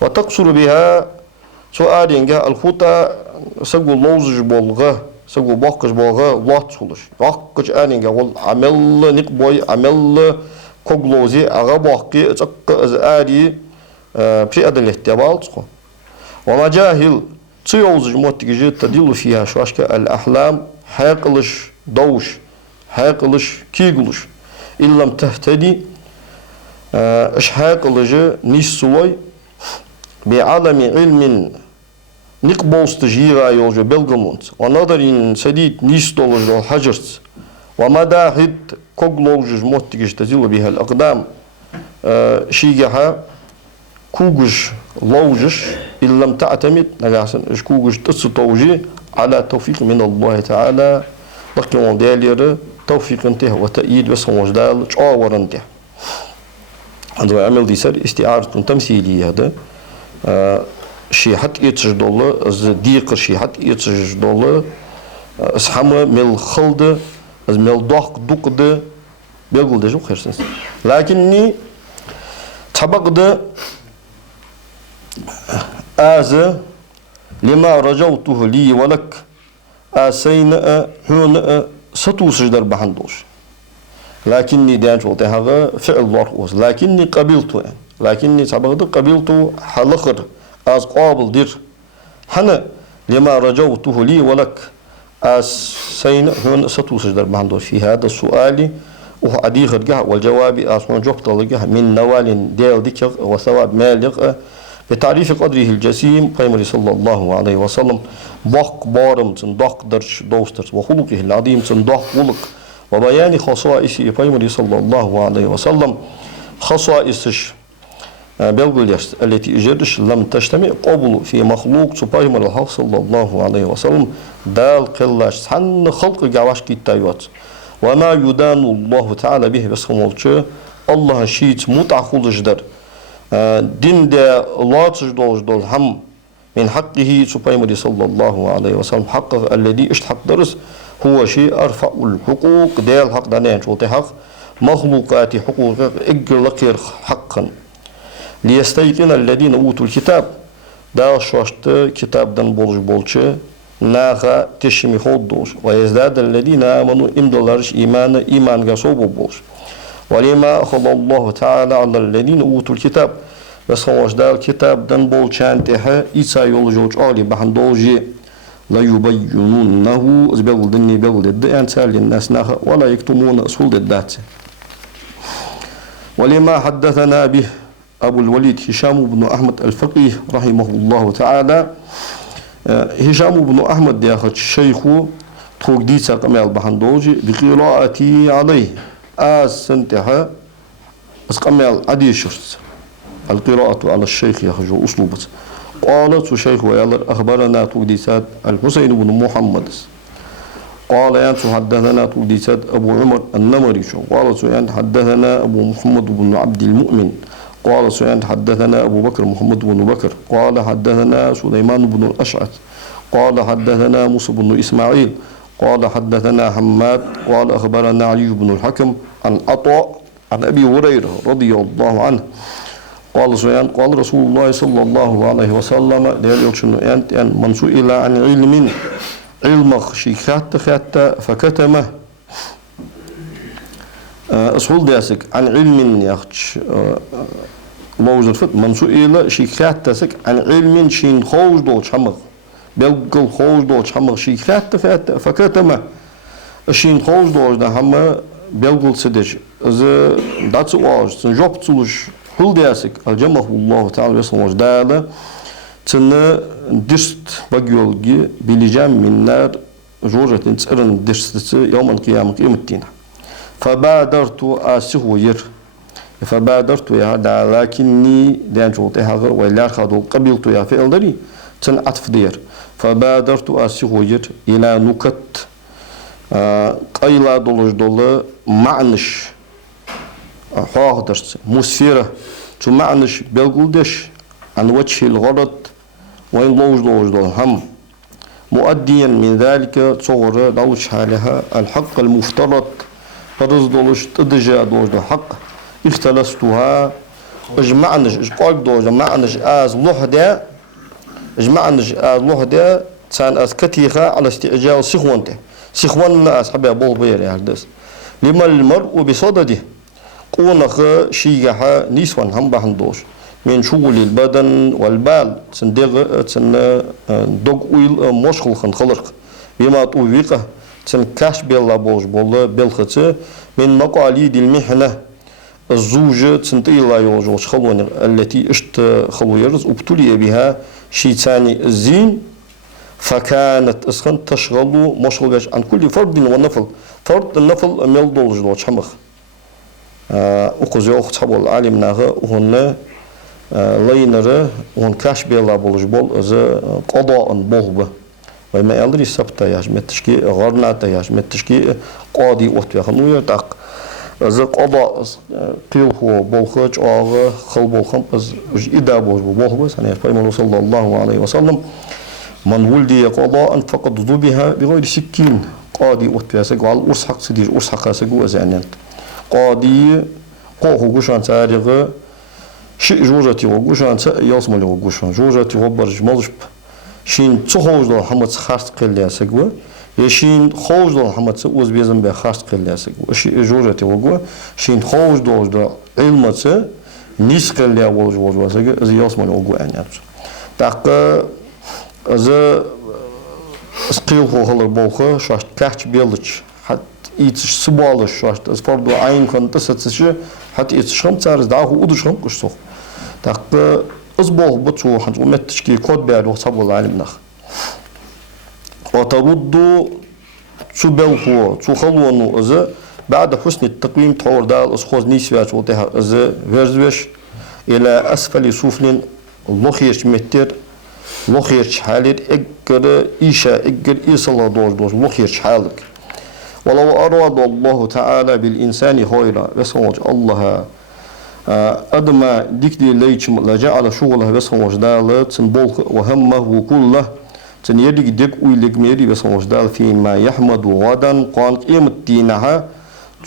Ve taksuru biha so aringa al khuta سجوا لوزج بالغة سجوا باقش بالغة وات سولش باقش أنيجا وال عمل نقبوي عمل كوغلوزي أغباقي أتق أزاري في أدل الاحتمال وما جاهل تيوزج موتيجي تدل فيها شواشك الأحلام حاقلش دوش حاقلش كيغلش إن لم تهتدي إش حاقلش نيسوي بعالم علم نقبوست جيرا يوجو بلغمونت ونظر سديد نيستولج الحجرت ومداهد كوغلوج موتيجش تزيل بها الأقدام شيجها كوجش لوجش إن لم تعتمد نجاسن إش كوجش تستوجي على توفيق من الله تعالى لكن دالير توفيق انته وتأييد وسموج دال شاور انته عندما عمل دي سر استعارة تمثيلية هذا شي حتى يتجدول از ديقر شي حتى يتجدول اسحمه مل خلد از مل دوق دوقد بيقول ده شو خيرسنس لكني تبقد از لما رجوته لي ولك آسين هون ستوسج در بحندوش لكني دانش قلت هذا فعل ورقوس لكني قبلته لكني تبقد قبلته حلخر از قابل دير حنا لما رجوته لي ولك آسين هون ستوسج در بحندوش في هذا السؤال وحديث رجع والجواب أصلا جبت رجع من نوال ديل ذكر وثواب مالق بتعريف قدره الجسيم قيمة صلى الله عليه وسلم ضق بارم تندق درش دوستر وخلقه العظيم تندق خلق وبيان خصائصه قيمة صلى الله عليه وسلم خصائصش بلغليش التي اجرش لم تجتمع قبل في مخلوق سبحانه الحق صلى الله عليه وسلم دال قلاش سن خلق جواش كتايوات وما يدان الله تعالى به بسخمولش الله شيت متع خلش در دين ده لا تجدول هم من حقه سبحانه صلى الله عليه وسلم حقه الذي اشتحق درس هو شيء أرفع الحقوق ديال حق دانين شوتي حق مخلوقات حقوق إجل حقا ليستيقن الذين أوتوا الكتاب دا شوشت كتاب دان بولش ناغا تشمي خودوش ويزداد الذين آمنوا إمدلارش إيمان غصوبو بولش ولما أخذ الله تعالى على الذين أوتوا الكتاب بس هو دا الكتاب دان بولشان تها إيسا يولجوج آلي بحندوجي لا يبينونه أزبغل دني بغل الدئان سال الناس ناخا ولا يكتمون أصول الدات ولما حدثنا به أبو الوليد هشام بن أحمد الفقيه رحمه الله تعالى هشام بن أحمد ياخد الشيخ توق ديسا قمال بحندوجي بقراءتي عليه سنتها قمال عديشرت القراءة على الشيخ يخرج أسلوبه قالت الشيخ ويالر أخبرنا توديسات الحسين بن محمد قال يانس حدثنا توديسات أبو عمر النمري قالت يانس حدثنا أبو محمد بن عبد المؤمن قال سفيان حدثنا أبو بكر محمد بن بكر قال حدثنا سليمان بن الأشعث قال حدثنا موسى بن إسماعيل قال حدثنا حماد قال أخبرنا علي بن الحكم عن عطاء عن أبي هريرة رضي الله عنه قال سفيان قال رسول الله صلى الله عليه وسلم أن من سئل عن علم شيخات فكتمه أصول داسك عن علم يخش لوجر فت من سئل شيخات تسك عن علم شين خوج دول شمغ بلقل خوج دول شمغ شيخات فكتمه شين خوج دول ده هم بلقل سدش إذا داتس واج سنجوب تلوش كل داسك الجمع الله تعالى يسمع داله تنا درست بقولجي بلجام من نار جورة تسألن درست يوم القيامة قيمة الدين فبادرت أسهوير فبادرت يا هذا لكني دان جوتي هذا ولا خذوا قبلت يا فعل دري تن عطف دير فبادرت أسهوير إلى نكت قيلا دول معنش حاضرت مسفرة تو معنش بلقودش عن وجه الغرض وين لوج دول هم مؤديا من ذلك صور دوش حالها الحق المفترض فرز دولش تدجا دوش حق اختلستها اجمعنش اجقاق دوش معنش از لوحدة اجمعنش از لوحدة تسان از كتيخة على استعجال سخوانته سخوان أصحابها بول بير يهردس لما المرء بصدده قونخ شيغها نيسوان هم بحندوش من شغل البدن والبال تندق ويل مشغل خلق بما توفيقه تن كاش بيلا بوش بولا بالخطة من مقاليد المحنة الزوجة تنطيلا يوجوش خلون التي اشت خلو يرز وابتلي بها شي تاني الزين فكانت اسخن تشغل مشغلش عن كل فرد ونفل فرد النفل ميل دولج دوش حمخ أخذ يوخ تحبو العالم ناغا وهن لينر وان كاش بيلا بولج بول از قضاء بوهبه وما يلري سبتا ياش متشكي غرناتا ياش متشكي قاضي اوت يخنو يتاق از قضاء قيل هو بولخج اغ خل بولخم از ادا بوهبه سنه پیغمبر صلى الله عليه وسلم من ولدي قضاء فقد ذبح بغير سكين قاضي اوت ياسق على ارسحق سدير ارسحق سغو ازانت قاضي قوه غشان تاريغ شيء جوجتي وغوشان ياسمل وغوشان جوجتي وبرج مالش شين تخوج دو حمد خاص قليا سغو يشين خوج دو حمد اوز بيزن به خاص قليا سغو شي جوجتي وغو شين خوج دو علمت نيس قليا وغو سغو از ياسمل وغو انيات داق از سقيل هو هلر بوخه شاش كاچ بيلچ حت ايتش سبالش شاش از فردو عين كنت ستش حتى يتشخم تارز داخو ودشخم قشتو داق أصبح بتشو حنت ومتشكي كود بعد وصاب العالم نخ وترد شو بلخو شو خلونو إذا بعد حسن التقويم تطور دال أسخوز نيسوات وتها إذا فيرزوش إلى أسفل سفل لخيش متر لخيش حالر إجر إيشا إجر إيصلا دوش لخيش حالك ولو أراد الله تعالى بالإنسان خيرا بسوج الله أدم ديكدي ليشم لجعل شغله بسوج دال تنبول وهمه كله تنيدك ديك ويلك ميري بسوج دال فيما يحمد غدا قان قيمة دينها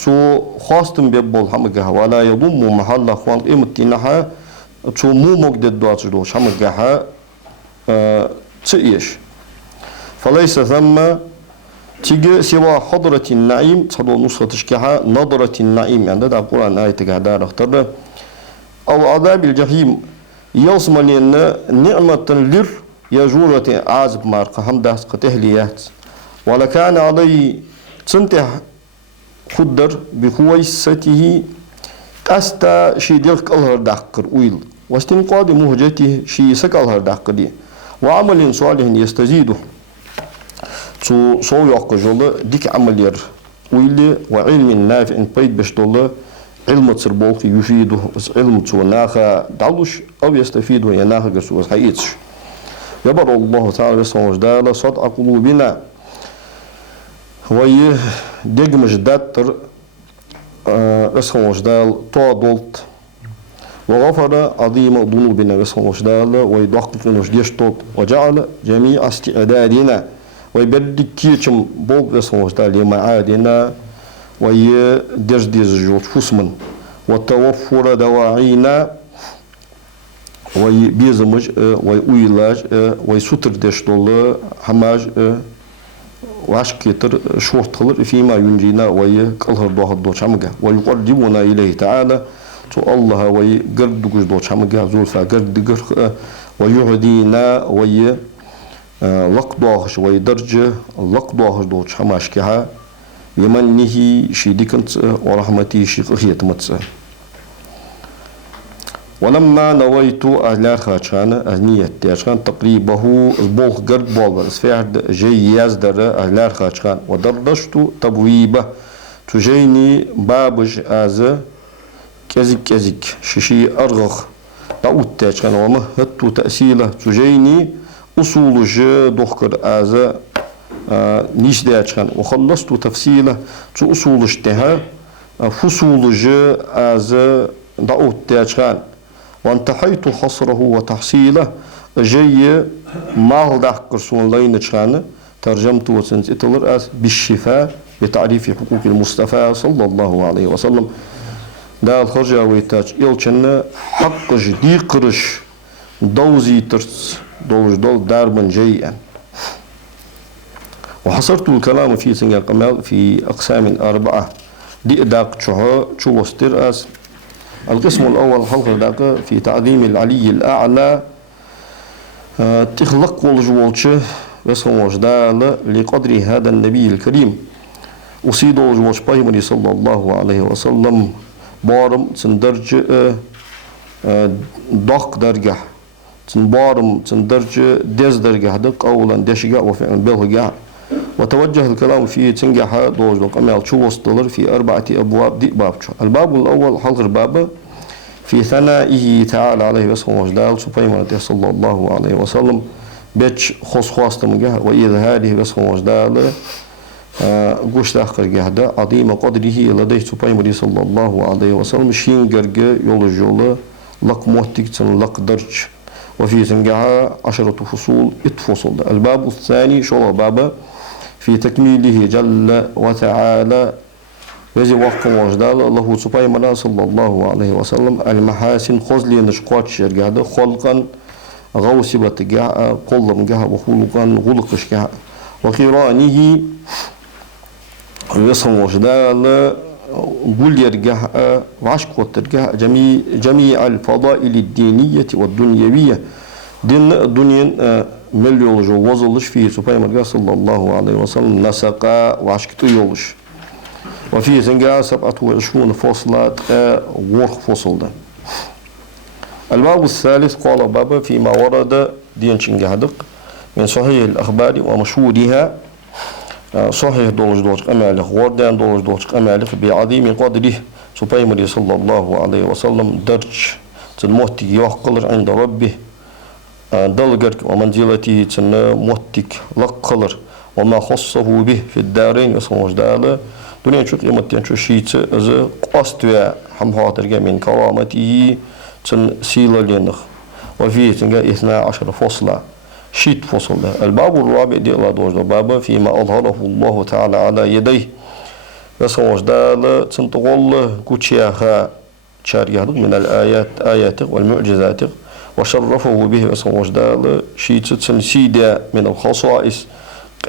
تو خاصتم بيبول حمقها ولا يضم محل قان قيمة دينها تو مو مقدد دواتشدو حمقها تئيش فليس ثم تيجي سوى حضرة النعيم تصدو نسخة تشكيها نظرة النعيم يعني ده القرآن آية تقعدار اختار أو عذاب الجحيم يوصم لأن نعمة لر يجورة عازب مارك همداس قتهليات ولكان علي تنتح خدر بخويسته تستا شي ديرك الهر داقر ويل واستنقاض مهجته شي سك الهر داقر وعمل صالح يستزيده سو يوقع جل ديك عملير ويلي وعلم نافع بيد بشتوله علم تربوك يفيده علم توناخا دعوش أو يستفيد ويناخا قرسوس حياتش يبر الله تعالى بسم وجداله صدق قلوبنا وي دقمج داتر بسم وجدال طادلت وغفر عظيم ذنوبنا بسم وجداله ويدقق نجديشتوت وجعل جميع استعدادنا ويبدك كيتشم بوب بسم وجدال لمعادنا ويدرج ديزجوت فسمن وتوفر دواعينا ويبيزمج ويويلاج ويسوتر دشتول هماج واش كيتر شورت خلر فيما ينجينا ويقلهر دوه دو شمغا ويقربنا إليه تعالى تو الله ويقرد دو شمغا زولفا قرد ويهدينا وي لقدوهش ويدرج لقدوهش دو شماش كها يمنه شيدكنت ورحمته شيخيت متس ولما نويت أهل خاتشان أهنية تيشان تقريبه البوخ قرد بول سفعد جي يزدر أهل خاتشان ودردشت تبويبه تجيني بابج آز كزك ششي أرغخ دعوت تيشان ومهت تأسيله تجيني أصول جي دخكر آز نيش دياتشان وخلصت تفصيله تو أصول اجتها فصول جي آز دعوت دياتشان وانتحيت حصره وتحصيله جي مال دحكر سون لينتشان ترجمت وسنت اتلر آز بالشفاء بتعريف حقوق المصطفى صلى الله عليه وسلم دا الخرجة ويتاج إلشن حق جدي قرش دوزي ترس دوج دول داربن جيئا وحصرت الكلام في سنة قمال في أقسام أربعة دي إداق شو وستر أس القسم الأول حلق داق في تعظيم العلي الأعلى تخلق والجوالش رسم وجدال لقدر هذا النبي الكريم أصيد والجوالش بايمري صلى الله عليه وسلم بارم تندرج دق درجة تنبارم تندرج دز درجة دق أولا دشجع وفعلا بالغجع وتوجه الكلام فيه تنجح دوج قمال شو وصدلر في 4 أبواب دي باب الباب الأول حلق الباب في ثنائه تعالى عليه وسلم سبحانه صلى الله عليه وسلم بيتش خص خواستم وإظهاره وسلم قوش داخل جهده عظيم قدره لديه سبحانه صلى الله عليه وسلم شين جرجة يولجوله لق موتك لق درج وفي سنجها 10 فصول اتفصل. الباب الثاني شو بابا في تكميله جل وتعالى وزي وقت وجدال الله سبحانه صلى الله عليه وسلم المحاسن خزلي نشقات شرجه خلقا غوسبة جاء قلم جاء وخلقا غلقش جاء وقرانه ويصم وجدال قل يرجع وعشق وترجع جميع الفضائل الدينية والدنيوية دين الدنيا مليون جو وزلش فيه سبحانه صلى الله عليه وسلم نسقا وعشق يولش وفيه سنجا 27 فصلات ورق فصل ده. الباب الثالث قال بابا فيما ورد دين شنجهدق من صحيح الأخبار ومشهودها صحيح دولج أمالك وردان دولج أمالك بعظيم قدره سبحانه صلى الله عليه وسلم درج تنموتك يوقلر عند ربه دلجرك ومنزلته تنموتك لقلر وما خصه به في الدارين يصنع جداله دنيا شو قيمتين شو شيء از قاستوا هم هاترجع من كرامته تن سيلا لينخ وفيه تنجا 12 فصلا شيت فصل. الباب الرابع دي الله دوج بابا فيما أظهره الله تعالى على يديه يصنع جداله تنتقل كوتشياها شاريه من الآيات آياته والمعجزات وشرفه به يصنع جداله شيت تنسيدا من الخصائص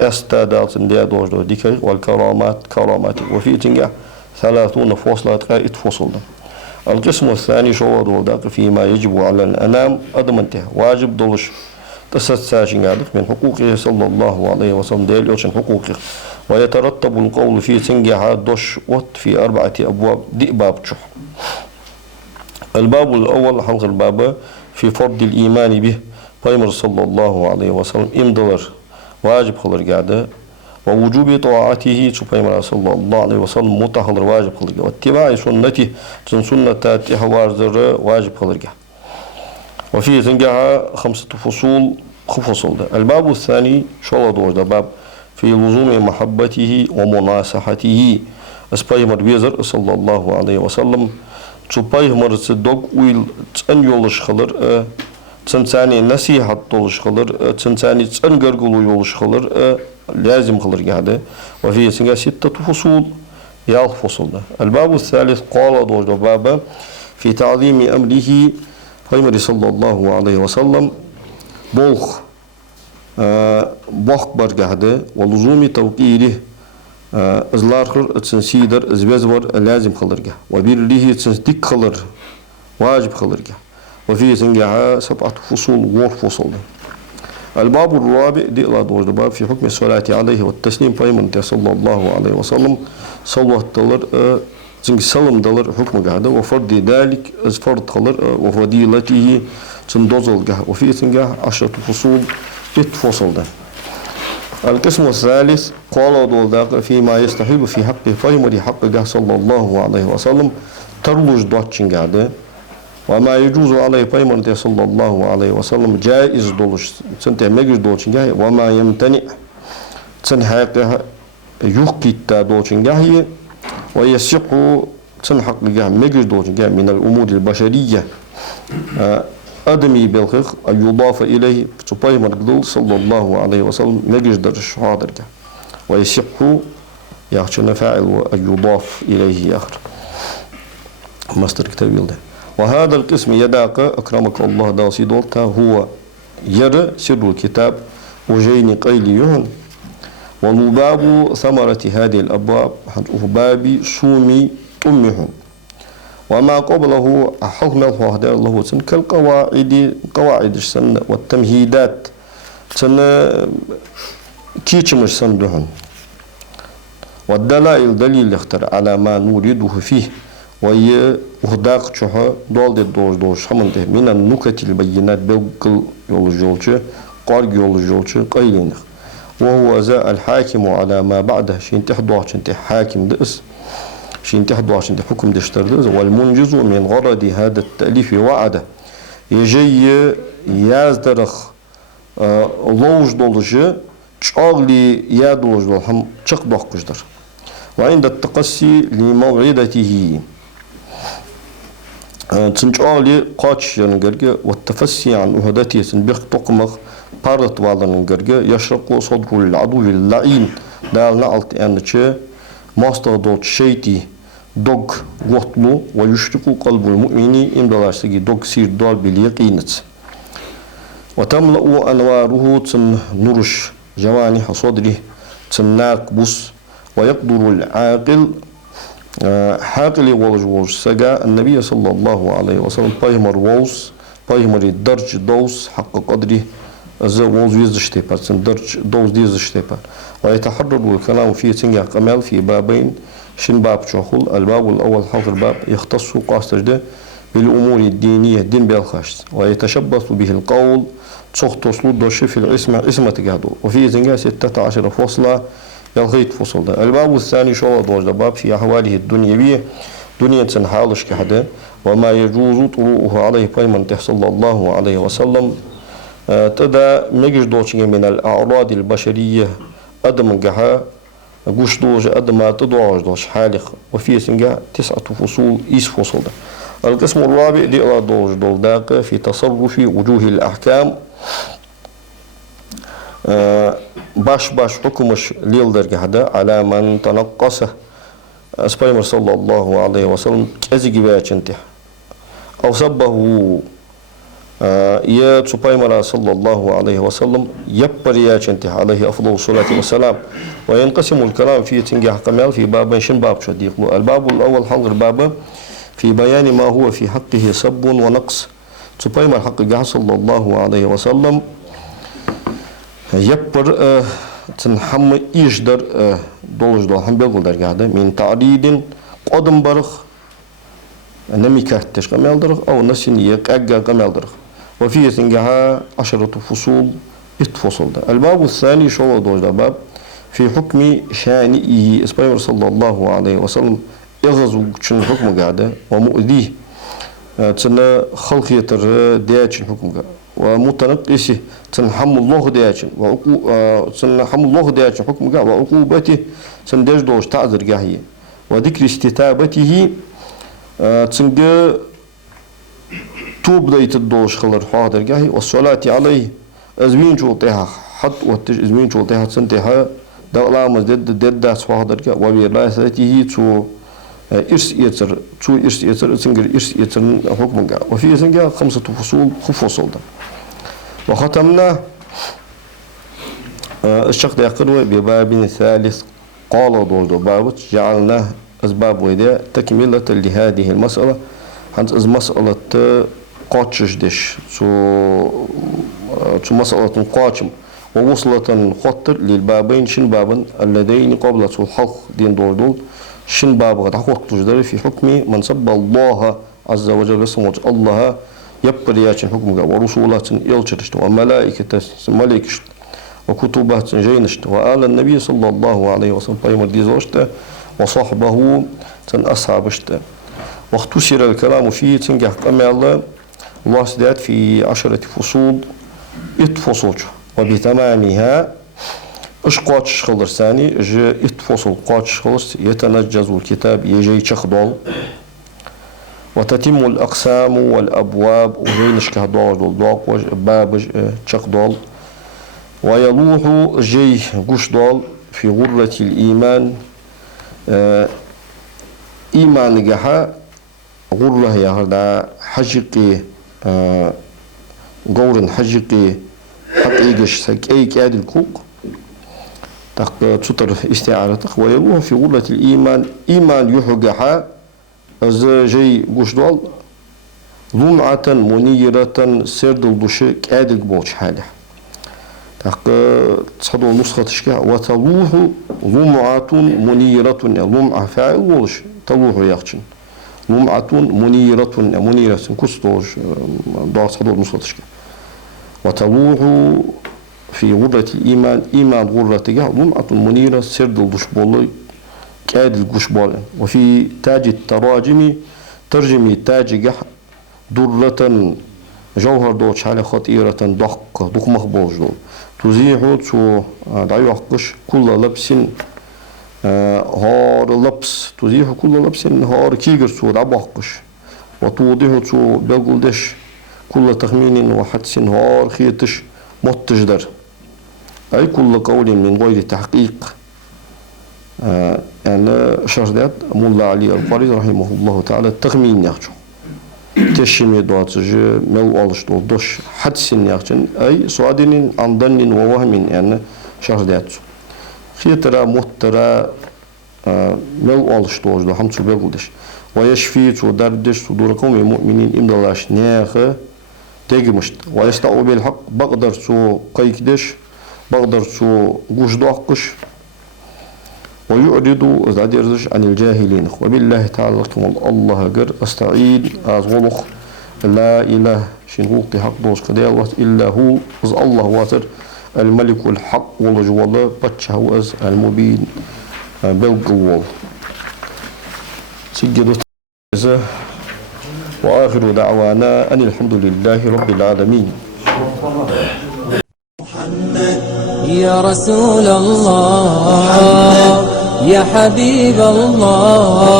استادات دي دوج دو ديكي والكرامات كرامات وفي تنجح 30 فصلة قائد فصل. القسم الثاني شو دو فيما يجب على الأنام أدمنته واجب دولش تساتساجن من حقوقه صلى الله عليه وسلم ديل يوشن حقوقه ويترتب القول في تنجح دوش وط في 4 أبواب دي باب شح. الباب الأول حلق الباب في فرض الإيمان به بيمر صلى الله عليه وسلم إمدلر واجب خلر قاعدة ووجوب طاعته سبحانه صلى الله عليه وسلم متخلر واجب خلر قاعدة واتباع سنته سنة تحوار ذر واجب خلر قاعدة وفيه تنجح 5 فصول خفصل. الباب الثاني شو دور باب في لزوم محبته ومناصحته سبحانه بيزر صلى الله عليه وسلم سبحانه تصدق ويل تنيولش خلر تنساني نصيحة دولش خلر تنساني تنقرقلو يولش خلر لازم خلر قاعدة وفيه سنجا 6 فصول يال فصول. الباب الثالث قال دور بابا في تعظيم أمره پیغمبر صلى الله عليه وسلم بوخ برگهده ولزوم توقيره ازلارخر تنسيدر ازبزور لازم خلرگه وبيرليه تنسدك خلر واجب خلرگه وفيه سنجها 7 فصول وفصول. الباب الرابع دي لا دوج باب في حكم الصلاة عليه والتسليم پیغمبر صلى الله عليه وسلم صلوات دلر زنج سلم دلر حكم قاعدة وفرض ذلك از فرض خلر وفضيلته تندوزل قاعدة وفي سنجا 10 فصول 8 فصول ده. القسم الثالث قال دول داق فيما يستحيل في حقه فهم حقه صلى الله عليه وسلم ترلج دوتشن قاعدة وما يجوز عليه فهم صلى الله عليه وسلم جائز دولش سنته مجز دوتشن قاعدة وما يمتنع تنحقه يحقي دوتشن قاعدة ويسيق تنحق مجز دوتشن من الأمور البشرية أدمي بالخيخ أن يضاف إليه سبحانه مقدول صلى الله عليه وسلم مجز درش حاضر ويسيق يخشن فاعل أن يضاف إليه آخر مستر كتاب ده. وهذا القسم يداك أكرمك الله داسي دولتا هو يرى سر الكتاب وجين قيل يهن ولباب ثمرة هذه الأبواب باب سومي أمهم وما قبله حكم الوحدة الله كالقواعد السنة والتمهيدات سنة كيتشمش سندهن والدلائل دليل اختر على ما نريده فيه وهي وهداق شها دول دوش حمنته من النكت البينات بلقل يولجولش قارق يولجولش قيلينخ وهو ذا الحاكم على ما بعده شين تحضوح شين حاكم دئس شين تحدو عشان حكم دشتردز والمنجز من غرض هذا التأليف وعده يجي يازدرخ لوج دولجي تشاغلي يا دولج دول هم تشق دوقجدر وعند التقسي لموعدته تنشاغلي قاتش ينقرق والتفسي عن أهدته سنبيخ تقمخ بارت والنقرق يشرق صدر العدو اللعين دال نعلت أنتش ماستر دوت شيتي دوغ وطلو ويشرق قلب المؤمن إن بلاشتكي دوغ سير دول باليقينت وتملأ أنواره تن نرش جوانح صدره تناك بس ويقدر العاقل حاقل والجوج سجا النبي صلى الله عليه وسلم بايمر ووس بايمر درج دوس حق قدره ز ووز يزشتيبا درج دوس ديزشتيبا ويتحرر الكلام فيه تنجح كمال في بابين شن باب شخول الباب الأول حظر باب يختص قاستجده بالأمور الدينية الدين بالخاشت ويتشبث به القول تصخ دوش في اسمة قادو وفي زنجا 16 فصلة يلغيت فصل ده. الباب الثاني شو دوج باب في أحواله الدنيوية دنيا تنحالش كحدا وما يجوز طروؤه عليه بيمن صلى الله عليه وسلم تدا مجش دوش من الأعراض البشرية أدم جها قوش دوج أدم تدوج دوش حالق وفي زنجا 9 فصول إيس فصل ده. القسم الرابع دي دوج دول داق في تصرف وجوه الأحكام باش حكمش ليل درجة هذا على من تنقصه أسبايمر صلى الله عليه وسلم كذي جباية أو سبه يا سبايمر صلى الله عليه وسلم يبر يا عليه أفضل الصلاة والسلام وينقسم الكلام فيه تنجح كمال في باب شن باب شديق الباب الأول حضر بابه في بيان ما هو في حقه سب ونقص سبايمر حق صلى الله عليه وسلم يبر تنحم يشدر دولج دول هم بيقول درجة من تعريض قدم برخ نمي كاتش قمال درخ أو نسينية أجا قمال درخ وفيه سنجها 10 فصول اتفصل ده. الباب الثاني شو دولج باب في حكم شانئه اسباير صلى الله عليه وسلم يغزو شن حكم قاعدة ومؤذيه تنا خلق يتر دياتشن حكم قاعدة ومتنقصه تنحمل الله دياتشن تنحمل الله دياتشن حكم قاعدة وعقوبته تندج دوش تعذر قاهية وذكر استتابته تنجا توب ديت الدوش خلر حاضر قاهي والصلاة عليه أزمين شوطيها حد وتج أزمين شوطيها تنتها دولة مزدد داس حاضر قاهي وبراسته تو إرس يتر سنجر إرس يتر حكم قاهي وفي سنجا 5 فصول خفصل ده. وختمنا الشق يقرأ بباب ثالث قال دول باب جعلناه أسباب ويدا تكملة لهذه المسألة حنت مسألة قاتشش دش سو مسألة قاتشم ووصلة خطر للبابين شن بابا اللذين قبل الحق دين دول شن باب قد حقوق تجدر في حكم من سب الله عز وجل اسمه الله يبقى ياتشن حكم ورسولات يلشرشت وملائكة ملائكة وكتبات جينشت وآل النبي صلى الله عليه وسلم قيم الديزوشت وصحبه تن أصحابشت واختصر الكلام فيه تنجح كما الله سداد في 10 فصول اتفصل وبتمامها اشقاتش خلر ثاني جاء اتفصل قاتش خلص يتنجز الكتاب يجي تخضل وتتم الأقسام والأبواب وجينش كهدول دول باب تخضل ويلوح جي قش دول في غرة الإيمان إيمان جها غرة يا هذا حجقي قول حجقي حقيقش سكي كاد الكوك تق تطر استعارتك ويلوح في غرة الإيمان إيمان يحجها از جي قش دول لمعة منيرة سرد الدش كاد البوش حاله تق تصدوا نسخة تشكى وتلوح لمعة منيرة لمعة فاعل وش تلوح يخشن لمعة منيرة كستوج ضاع صدور نسخة تشكى وتلوح في غرة الإيمان إيمان غرة تجاه لمعة منيرة سرد الدش بولي كاد القش بالن. وفي تاج التراجم ترجمي تاج جح درة جوهر دوش على خطيرة دق مخبوش دول تزيح تو دعيوحقش كل لبس هار لبس تزيح كل لبس هار كيجر تو دعبحقش وتوضح تو بقولدش كل تخمين وحدس هار خيتش متجدر أي كل قول من غير تحقيق. أنا شردت مولا علي القاري رحمه الله تعالى التخمين يحجو تشمي دواتج مل ألش دوش حدس يحجن أي صادن عن ظن ووهم أنا شردت خيترا مترا مل ألش دوش دو هم تبغودش ويشفي تو دردش صدور قوم المؤمنين إن الله شنيخ تجمشت ويستعو بالحق بقدر تو قيكدش بقدر تو جوش دوقش ويعرض ذادرش عن الجاهلين. وبالله تعالى الله قر استعيد أزغلق لا إله شنوق حق دوس قدير إلا هو الله واتر الملك الحق والجوال بتشه المبين بالقوال سجدوا وآخر دعوانا أن الحمد لله رب العالمين. يا رسول الله يا حبيب الله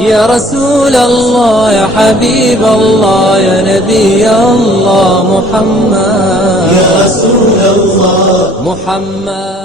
يا رسول الله يا حبيب الله يا نبي الله محمد يا رسول الله محمد.